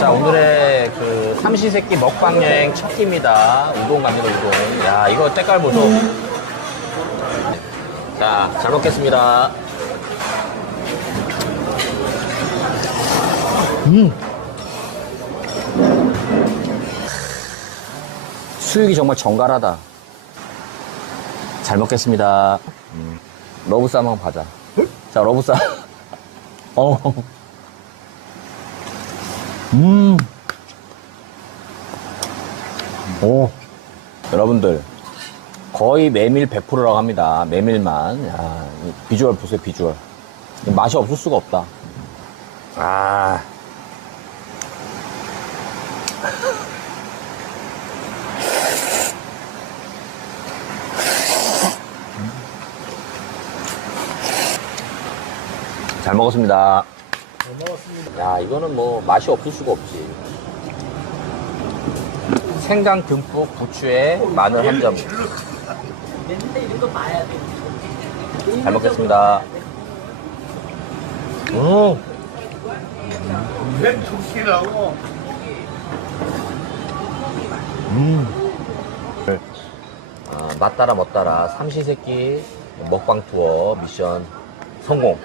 자, 오늘의 그 삼시세끼 먹방 여행 첫 끼입니다. 우동 갑니다, 우동. 야, 이거 때깔 보소. 자, 잘 먹겠습니다. 음. 수육이 정말 정갈하다. 잘 먹겠습니다. 음. 러브쌈 한번 봐자. 자, 러브쌈. 어. 음. 오. 여러분들. 거의 메밀 100%라고 합니다. 메밀만. 야, 이 비주얼 보세요, 비주얼. 이 맛이 없을 수가 없다. 아. 잘 먹었습니다. 야, 이거는 뭐 맛이 없을 수가 없지. 생강 듬뿍 부추에 마늘 한 점. 잘 먹겠습니다. 음, 왜 좋기라고? 아, 맛 따라 멋 따라 삼시세끼 먹방 투어 미션 성공.